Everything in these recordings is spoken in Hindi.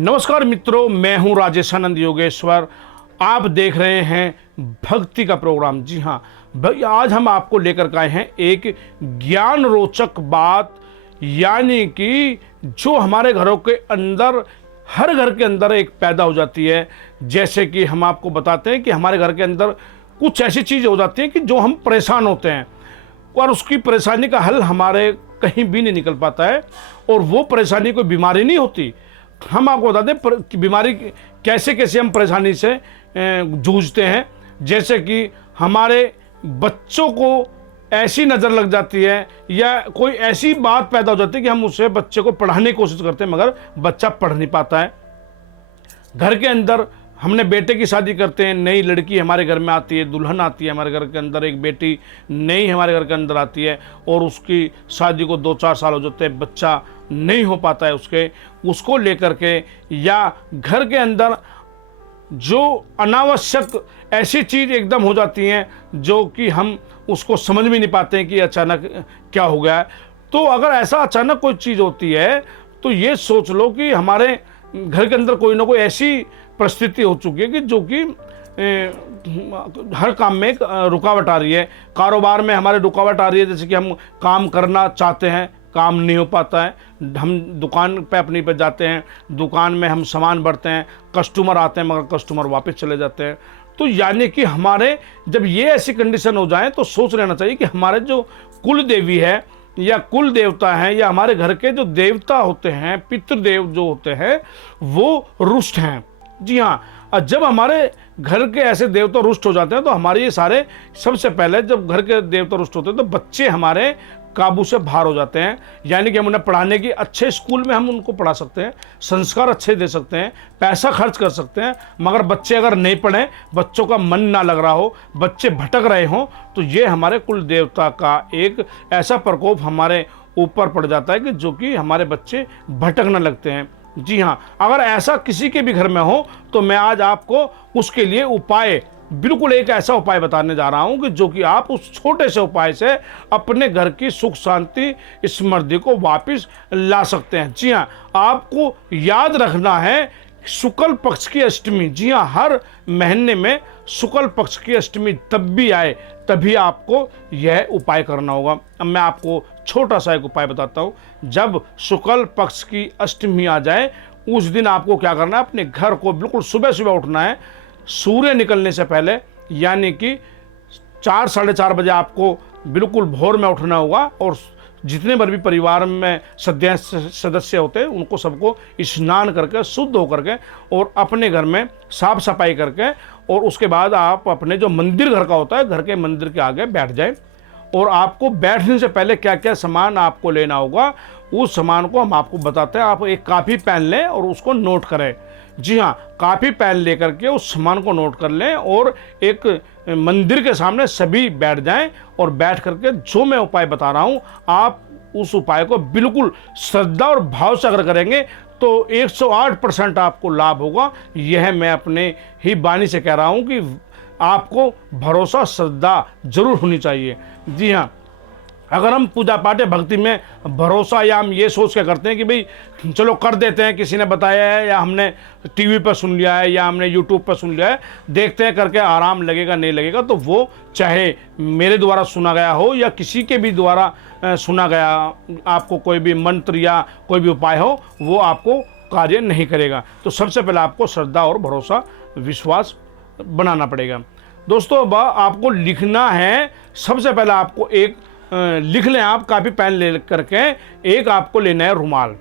नमस्कार मित्रों, मैं हूं राजेशानंद योगेश्वर। आप देख रहे हैं भक्ति का प्रोग्राम। जी हाँ, आज हम आपको लेकर के आए हैं एक ज्ञान रोचक बात, यानी कि जो हमारे घरों के अंदर, हर घर के अंदर एक पैदा हो जाती है। जैसे कि हम आपको बताते हैं कि हमारे घर के अंदर कुछ ऐसी चीज़ हो जाती है कि जो हम परेशान होते हैं और उसकी परेशानी का हल हमारे कहीं भी नहीं निकल पाता है। और वो परेशानी कोई बीमारी नहीं होती। हम आपको बता दें कि बीमारी कैसे कैसे हम परेशानी से जूझते हैं। जैसे कि हमारे बच्चों को ऐसी नज़र लग जाती है या कोई ऐसी बात पैदा हो जाती है कि हम उसे बच्चे को पढ़ाने की कोशिश करते हैं मगर बच्चा पढ़ नहीं पाता है। घर के अंदर हमने बेटे की शादी करते हैं, नई लड़की हमारे घर में आती है, दुल्हन आती है हमारे घर के अंदर, एक बेटी नई हमारे घर के अंदर आती है और उसकी शादी को 2-4 साल हो जाते हैं, बच्चा नहीं हो पाता है उसको लेकर के, या घर के अंदर जो अनावश्यक ऐसी चीज़ एकदम हो जाती हैं जो कि हम उसको समझ भी नहीं पाते हैं कि अचानक क्या हो गया है। तो अगर ऐसा अचानक कोई चीज़ होती है तो ये सोच लो कि हमारे घर के अंदर कोई ना कोई ऐसी परिस्थिति हो चुकी है कि जो कि हर काम में एक रुकावट आ रही है। कारोबार में हमारे रुकावट आ रही है, जैसे कि हम काम करना चाहते हैं, काम नहीं हो पाता है। हम दुकान पे अपनी पे जाते हैं, दुकान में हम सामान भरते हैं, कस्टमर आते हैं मगर कस्टमर वापस चले जाते हैं। तो यानी कि हमारे जब ये ऐसी कंडीशन हो जाए तो सोच लेना चाहिए कि हमारे जो कुल देवी है या कुल देवता हैं या हमारे घर के जो देवता होते हैं, पितृदेव जो होते हैं, वो रुष्ट हैं। जी हाँ, और जब हमारे घर के ऐसे देवता रुष्ट हो जाते हैं तो हमारे ये सारे, सबसे पहले जब घर के देवता रुष्ट होते हैं तो बच्चे हमारे काबू से बाहर हो जाते हैं। यानी कि हम उन्हें पढ़ाने की, अच्छे स्कूल में हम उनको पढ़ा सकते हैं, संस्कार अच्छे दे सकते हैं, पैसा खर्च कर सकते हैं, मगर बच्चे अगर नहीं पढ़ें, बच्चों का मन ना लग रहा हो, बच्चे भटक रहे हों, तो ये हमारे कुल देवता का एक ऐसा प्रकोप हमारे ऊपर पड़ जाता है कि जो कि हमारे बच्चे भटकने लगते हैं। जी हाँ, अगर ऐसा किसी के भी घर में हो तो मैं आज आपको उसके लिए उपाय, बिल्कुल एक ऐसा उपाय बताने जा रहा हूं कि जो कि आप उस छोटे से उपाय से अपने घर की सुख शांति समृद्धि को वापस ला सकते हैं। जी हाँ, आपको याद रखना है शुक्ल पक्ष की अष्टमी। जी हाँ, हर महीने में शुक्ल पक्ष की अष्टमी तब भी आए तभी आपको यह उपाय करना होगा। अब मैं आपको छोटा सा एक उपाय बताता हूँ। जब शुक्ल पक्ष की अष्टमी आ जाए उस दिन आपको क्या करना है, अपने घर को बिल्कुल सुबह सुबह उठना है, सूर्य निकलने से पहले, यानी कि 4-4:30 बजे आपको बिल्कुल भोर में उठना होगा। और जितने बार भी परिवार में सदस्य होते हैं उनको सबको स्नान करके, शुद्ध होकर के और अपने घर में साफ सफाई करके, और उसके बाद आप अपने जो मंदिर घर का होता है, घर के मंदिर के आगे बैठ जाएं। और आपको बैठने से पहले क्या क्या सामान आपको लेना होगा उस सामान को हम आपको बताते हैं। आप एक कापी पेन लें और उसको नोट करें। जी हाँ, कापी पेन लेकर के उस सामान को नोट कर लें और एक मंदिर के सामने सभी बैठ जाएं और बैठ करके जो मैं उपाय बता रहा हूँ आप उस उपाय को बिल्कुल श्रद्धा और भाव से अगर करेंगे तो 108% आपको लाभ होगा। यह मैं अपने ही वाणी से कह रहा हूँ कि आपको भरोसा, श्रद्धा जरूर होनी चाहिए। जी हाँ, अगर हम पूजा पाठ या भक्ति में भरोसा या हम ये सोच के करते हैं कि भाई चलो कर देते हैं, किसी ने बताया है या हमने टीवी पर सुन लिया है या हमने यूट्यूब पर सुन लिया है, देखते हैं करके आराम लगेगा नहीं लगेगा, तो वो चाहे मेरे द्वारा सुना गया हो या किसी के भी द्वारा सुना गया आपको कोई भी मंत्र या कोई भी उपाय हो, वो आपको कार्य नहीं करेगा। तो सबसे पहले आपको श्रद्धा और भरोसा, विश्वास बनाना पड़ेगा। दोस्तों, अब आपको लिखना है। सबसे पहले आपको एक लिख लें, आप कापी पेन ले करके, एक आपको लेना है रुमाल।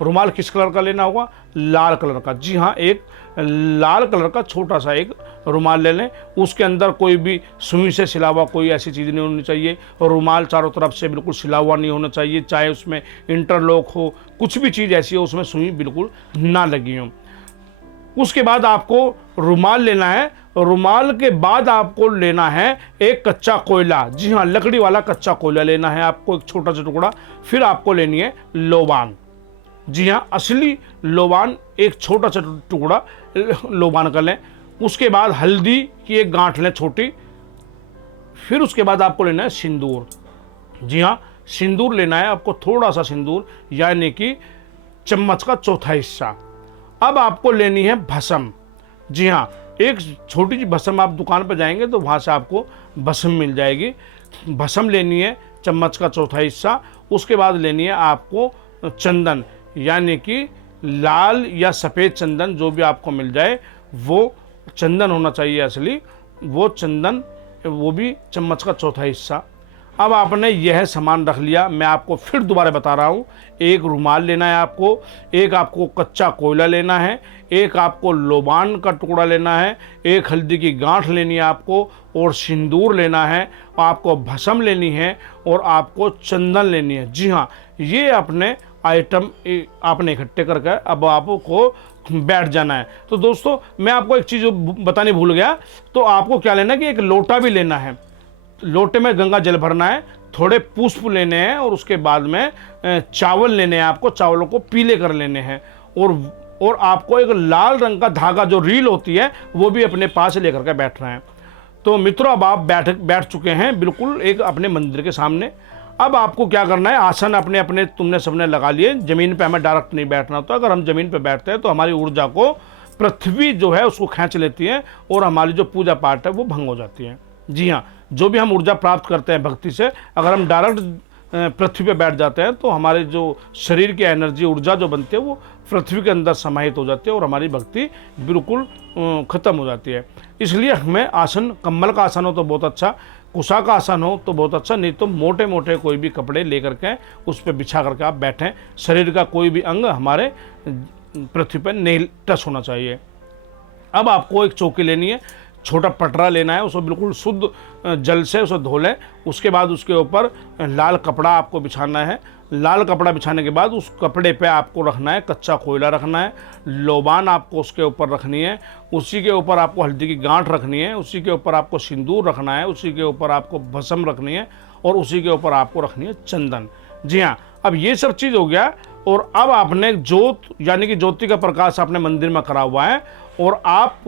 रुमाल किस कलर का लेना होगा? लाल कलर का। जी हाँ, एक लाल कलर का छोटा सा एक रुमाल ले लें। उसके अंदर कोई भी सुई से सिला हुआ कोई ऐसी चीज़ नहीं होनी चाहिए और रुमाल चारों तरफ से बिल्कुल सिला हुआ नहीं होना चाहिए, चाहे उसमें इंटरलॉक हो, कुछ भी चीज़ ऐसी हो उसमें सुई बिल्कुल ना लगी हो। उसके बाद आपको रुमाल लेना है। रुमाल के बाद आपको लेना है एक कच्चा कोयला। जी हाँ, लकड़ी वाला कच्चा कोयला लेना है आपको, एक छोटा सा टुकड़ा। फिर आपको लेनी है लोबान। जी हाँ, असली लोबान, एक छोटा सा टुकड़ा लोबान कर लें। उसके बाद हल्दी की एक गांठ लें छोटी। फिर उसके बाद आपको लेना है सिंदूर। जी हाँ, सिंदूर लेना है आपको, थोड़ा सा सिंदूर, यानी कि चम्मच का चौथा हिस्सा। अब आपको लेनी है भस्म। जी हाँ, एक छोटी सी भस्म, आप दुकान पर जाएंगे तो वहाँ से आपको भस्म मिल जाएगी। भस्म लेनी है चम्मच का चौथा हिस्सा। उसके बाद लेनी है आपको चंदन, यानी कि लाल या सफ़ेद चंदन, जो भी आपको मिल जाए वो चंदन होना चाहिए असली, वो चंदन, वो भी चम्मच का चौथा हिस्सा। अब आपने यह सामान रख लिया। मैं आपको फिर दोबारा बता रहा हूँ, एक रुमाल लेना है आपको, एक आपको कच्चा कोयला लेना है, एक आपको लोबान का टुकड़ा लेना है, एक हल्दी की गांठ लेनी है आपको, और सिंदूर लेना है, आपको भस्म लेनी है, और आपको चंदन लेनी है। जी हाँ, ये अपने आइटम आपने इकट्ठे करके अब आपको बैठ जाना है। तो दोस्तों, मैं आपको एक चीज़ बतानी भूल गया, तो आपको क्या लेना है कि एक लोटा भी लेना है। लोटे में गंगा जल भरना है, थोड़े पुष्प लेने हैं, और उसके बाद में चावल लेने हैं आपको, चावलों को पीले कर लेने हैं, और आपको एक लाल रंग का धागा, जो रील होती है, वो भी अपने पास लेकर के बैठना है। तो मित्रों, अब आप बैठ चुके हैं बिल्कुल एक अपने मंदिर के सामने। अब आपको क्या करना है, आसन अपने अपने तुमने सबने लगा लिए। ज़मीन पे हमें डायरेक्ट नहीं बैठना होता। अगर हम ज़मीन पे बैठते हैं तो हमारी ऊर्जा को पृथ्वी जो है उसको खींच लेती है, और हमारी जो पूजा पाठ है वो भंग हो जाती है। जी हाँ, जो भी हम ऊर्जा प्राप्त करते हैं भक्ति से, अगर हम डायरेक्ट पृथ्वी पे बैठ जाते हैं तो हमारे जो शरीर की एनर्जी, ऊर्जा जो बनती है, वो पृथ्वी के अंदर समाहित हो जाती है, और हमारी भक्ति बिल्कुल ख़त्म हो जाती है। इसलिए हमें आसन, कम्बल का आसन हो तो बहुत अच्छा, कुशा का आसन हो तो बहुत अच्छा, नहीं तो मोटे मोटे कोई भी कपड़े लेकर के उस पर बिछा करके आप बैठें। शरीर का कोई भी अंग हमारे पृथ्वी पर नहीं टच होना चाहिए। अब आपको एक चौकी लेनी है, छोटा पटरा लेना है, उसको बिल्कुल शुद्ध जल से उसे धो लें। उसके बाद उसके ऊपर लाल कपड़ा आपको बिछाना है। लाल कपड़ा बिछाने के बाद उस कपड़े पे आपको रखना है कच्चा कोयला रखना है, लोबान आपको उसके ऊपर रखनी है, उसी के ऊपर आपको हल्दी की गांठ रखनी है, उसी के ऊपर आपको सिंदूर रखना है, उसी के ऊपर आपको भस्म रखनी है, और उसी के ऊपर आपको रखनी है चंदन। जी हाँ, अब ये सब चीज़ हो गया। और अब आपने ज्योत, यानी कि ज्योति का प्रकाश आपने मंदिर में करा हुआ है, और आप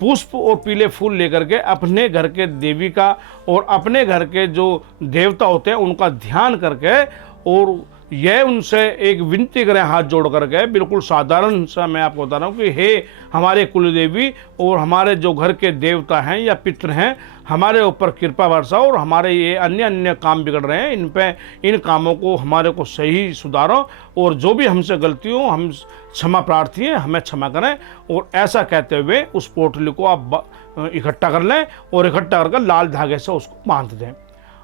पुष्प और पीले फूल लेकर के अपने घर के देवी का और अपने घर के जो देवता होते हैं उनका ध्यान करके, और यह उनसे एक विनती करें हाथ जोड़ करके, बिल्कुल साधारण सा मैं आपको बता रहा हूँ कि हे हमारे कुलदेवी और हमारे जो घर के देवता हैं या पितृ हैं, हमारे ऊपर कृपा वर्षाओ, और हमारे ये अन्य अन्य काम बिगड़ रहे हैं, इन कामों को हमारे को सही सुधारो, और जो भी हमसे गलती हो हम क्षमा प्रार्थी हैं, हमें क्षमा करें। और ऐसा कहते हुए उस पोटली को आप इकट्ठा कर लें, और इकट्ठा करके लाल धागे से उसको बांध दें।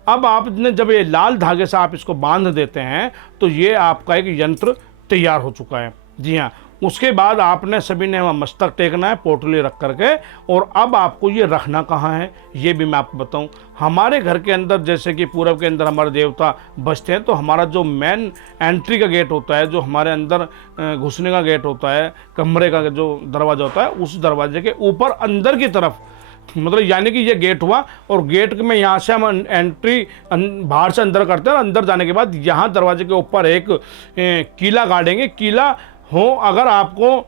अब आपने जब ये लाल धागे से आप इसको बांध देते हैं तो ये आपका एक यंत्र तैयार हो चुका है। जी हाँ, उसके बाद आपने सभी ने वहाँ मस्तक टेकना है पोटली रख करके, और अब आपको ये रखना कहाँ है ये भी मैं आपको बताऊँ। हमारे घर के अंदर, जैसे कि पूरब के अंदर हमारे देवता बसते हैं, तो हमारा जो मेन एंट्री का गेट होता है, जो हमारे अंदर घुसने का गेट होता है, कमरे का जो दरवाज़ा होता है, उस दरवाजे के ऊपर अंदर की तरफ, मतलब यानी कि ये गेट हुआ, और गेट में यहाँ से हम एंट्री बाहर से अंदर करते हैं, और अंदर जाने के बाद यहाँ दरवाजे के ऊपर एक कीला गाड़ेंगे। कीला हो, अगर आपको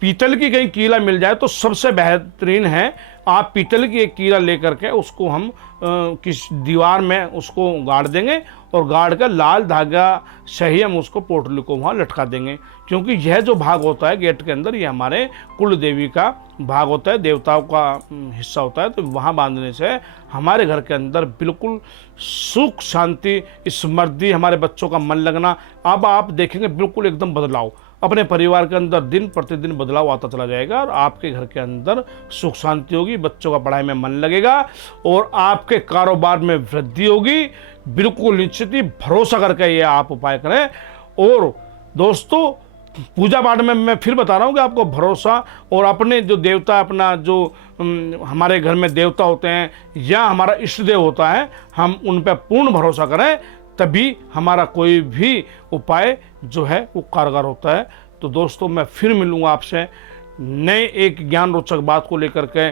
पीतल की कहीं कीला मिल जाए तो सबसे बेहतरीन है। आप पीतल की एक कीला लेकर के उसको हम किस दीवार में उसको गाड़ देंगे, और गाड़ कर लाल धागा से ही हम उसको पोटली को वहाँ लटका देंगे, क्योंकि यह जो भाग होता है गेट के अंदर, ये हमारे कुल देवी का भाग होता है, देवताओं का हिस्सा होता है। तो वहाँ बांधने से हमारे घर के अंदर बिल्कुल सुख शांति, समृद्धि, हमारे बच्चों का मन लगना, अब आप देखेंगे बिल्कुल एकदम बदलाव अपने परिवार के अंदर दिन प्रतिदिन बदलाव आता चला जाएगा, और आपके घर के अंदर सुख शांति होगी, बच्चों का पढ़ाई में मन लगेगा, और आपके कारोबार में वृद्धि होगी। बिल्कुल निश्चित ही भरोसा करके ये आप उपाय करें। और दोस्तों, पूजा पाठ में मैं फिर बता रहा हूँ कि आपको भरोसा, और अपने जो देवता, अपना जो हमारे घर में देवता होते हैं या हमारा इष्ट देव होता है, हम उन पर पूर्ण भरोसा करें, तभी हमारा कोई भी उपाय जो है वो कारगर होता है। तो दोस्तों, मैं फिर मिलूँगा आपसे नए एक ज्ञान रोचक बात को लेकर के।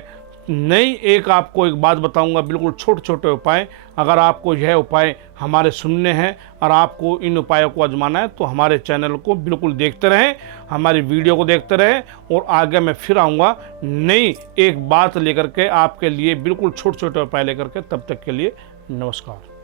नई एक आपको एक बात बताऊंगा, बिल्कुल छोटे छोटे उपाय। अगर आपको यह उपाय हमारे सुनने हैं और आपको इन उपायों को आजमाना है तो हमारे चैनल को बिल्कुल देखते रहें, हमारी वीडियो को देखते रहें, और आगे मैं फिर आऊँगा नई एक बात लेकर के आपके लिए, बिल्कुल छोटे छोटे उपाय लेकर के। तब तक के लिए नमस्कार।